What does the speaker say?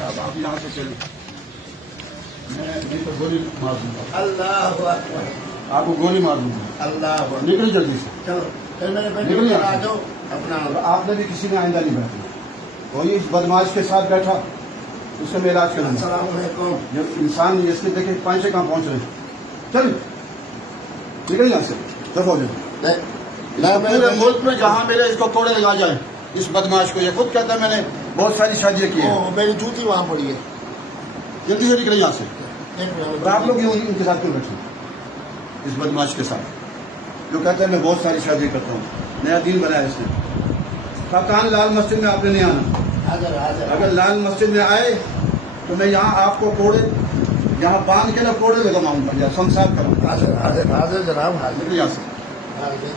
साहब आप यहाँ से चले, मैं नहीं तो गोली मार दूंगा। अल्लाह अकबर, आपको गोली मार दूंगा। अल्लाह अकबर। निकल जल्दी से, चलो फिर मेरे बेटे निकलिए। आ जाओ अपना। और आपने भी किसी ने आइंदा नहीं बैठना। कोई इस बदमाश के साथ बैठा उससे मैं इलाज करूंगा। अस्सलाम वालेकुम। जब इंसान इसके देखे पांच से कहाँ पहुंच रहे हैं, चल निकल यहाँ से, दफा हो जाए। पूरे मुल्क में जहाँ मिले इसको कोड़े लगा जाए इस बदमाश को। ये खुद कहता है मैंने बहुत सारी शादियां की है। मेरी जूती वहाँ पड़ी है। जल्दी से निकले यहाँ से। एक मिनट। और आप लोग यूं इनके साथ क्यों बैठे इस बदमाश के साथ जो कहता है मैं बहुत सारी शादियां करता हूँ, नया दिन बनाया इसने। काकान लाल मस्जिद में आपने नहीं आना। हाजिर हाजिर। अगर लाल मस्जिद में आए तो मैं यहाँ आपको कोड़े यहाँ बांध के ना कोड़े लगाऊंगा या संसार करूंगा। हाजिर हाजिर हाजिर जनाब हाजिर। निकले यहाँ से। हाजिर।